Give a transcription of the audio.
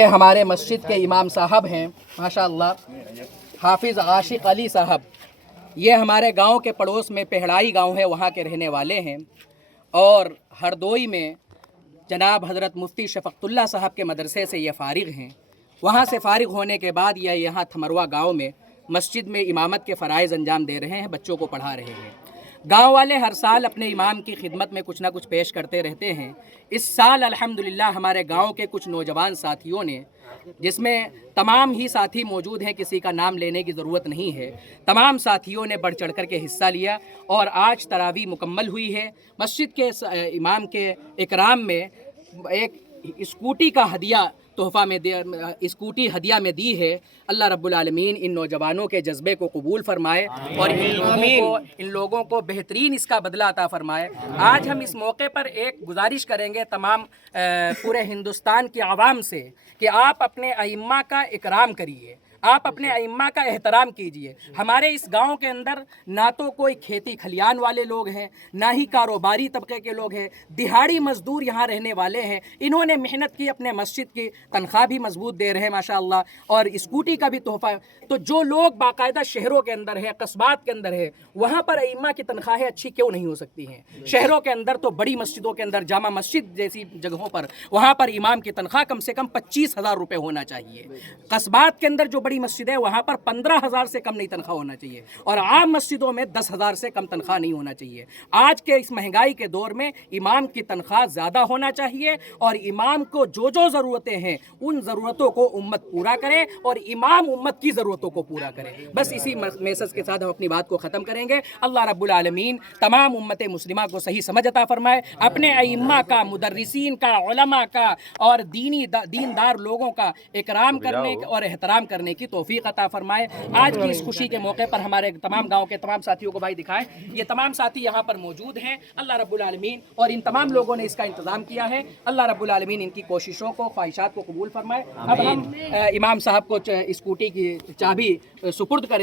हमारे मस्जिद के इमाम साहब हैं माशाअल्लाह हाफिज़ आशिक अली साहब। ये हमारे गांव के पड़ोस में पेहड़ाई गांव है, वहाँ के रहने वाले हैं। और हरदोई में जनाब हज़रत मुफ्ती शफ़क़तुल्लाह साहब के मदरसे से ये फ़ारिग हैं। वहाँ से फ़ारिग होने के बाद ये यहाँ थमरवा गांव में मस्जिद में इमामत के फ़राइज़ अंजाम दे रहे हैं, बच्चों को पढ़ा रहे हैं। गांव वाले हर साल अपने इमाम की खिदमत में कुछ ना कुछ पेश करते रहते हैं। इस साल अल्हम्दुलिल्लाह हमारे गांव के कुछ नौजवान साथियों ने, जिसमें तमाम ही साथी मौजूद हैं, किसी का नाम लेने की ज़रूरत नहीं है, तमाम साथियों ने बढ़ चढ़ कर के हिस्सा लिया और आज तरावी मुकम्मल हुई है। मस्जिद के इमाम के इकराम में एक स्कूटी का हदिया तोहफ़ा में स्कूटी हदिया में दी है। अल्लाह रब्बुल आलमीन इन नौजवानों के जज्बे को कबूल फरमाए और इन लोगों को बेहतरीन इसका बदला अता फरमाए। आज हम इस मौके पर एक गुजारिश करेंगे तमाम पूरे हिंदुस्तान की आवाम से कि आप अपने अइम्मा का इकराम करिए, आप अपने अइम्मा का एहतराम कीजिए। हमारे इस गांव के अंदर ना तो कोई खेती खलियान वाले लोग हैं, ना ही कारोबारी तबके के लोग हैं, दिहाड़ी मजदूर यहाँ रहने वाले हैं। इन्होंने मेहनत की, अपने मस्जिद की तनख्वाह भी मजबूत दे रहे हैं माशाअल्लाह, और स्कूटी का भी तोहफ़ा। तो जो लोग बाकायदा शहरों के अंदर है, कस्बात के अंदर है, वहाँ पर अइम्मा की तनख्वाहें अच्छी क्यों नहीं हो सकती हैं? शहरों के अंदर तो बड़ी मस्जिदों के अंदर, जामा मस्जिद जैसी जगहों पर, वहाँ पर इमाम की तनख्वाह कम से कम 25,000 रुपये होना चाहिए। कस्बात के अंदर जो बड़ी मस्जिद है वहाँ पर 15,000 से कम नहीं तनख्वाह होना चाहिए, और आम मस्जिदों में 10,000 से कम तनख्वाह नहीं होना चाहिए। आज के इस महंगाई के दौर में इमाम की तनख्वाह ज़्यादा होना चाहिए, और इमाम को जो जो ज़रूरतें हैं उन ज़रूरतों को उम्मत पूरा करे और इमाम उम्मत की ज़रूरतों को पूरा करे। बस इसी मैसेज के साथ हम अपनी बात को ख़त्म करेंगे। अल्लाह रब्बुल आलमीन तमाम उम्मत मुस्लिमा को सही समझ अता फरमाए, अपने अइम्मा का, मुदर्रिसीन का, उलमा का और दीनदार लोगों का इकराम करने और एहतराम करने की तौफीक अता फरमाए। आज की इस खुशी के मौके पर हमारे तमाम गांव के तमाम साथियों को भाई दिखाएं, ये तमाम साथी यहाँ पर मौजूद हैं। अल्लाह रब्बुल आलमीन और इन तमाम लोगों ने इसका इंतज़ाम किया है। अल्लाह रब्बुल आलमीन इनकी कोशिशों को, ख्वाहिशात को कबूल फरमाए। अब हम इमाम साहब को स्कूटी की चाबी सुपुर्द करें।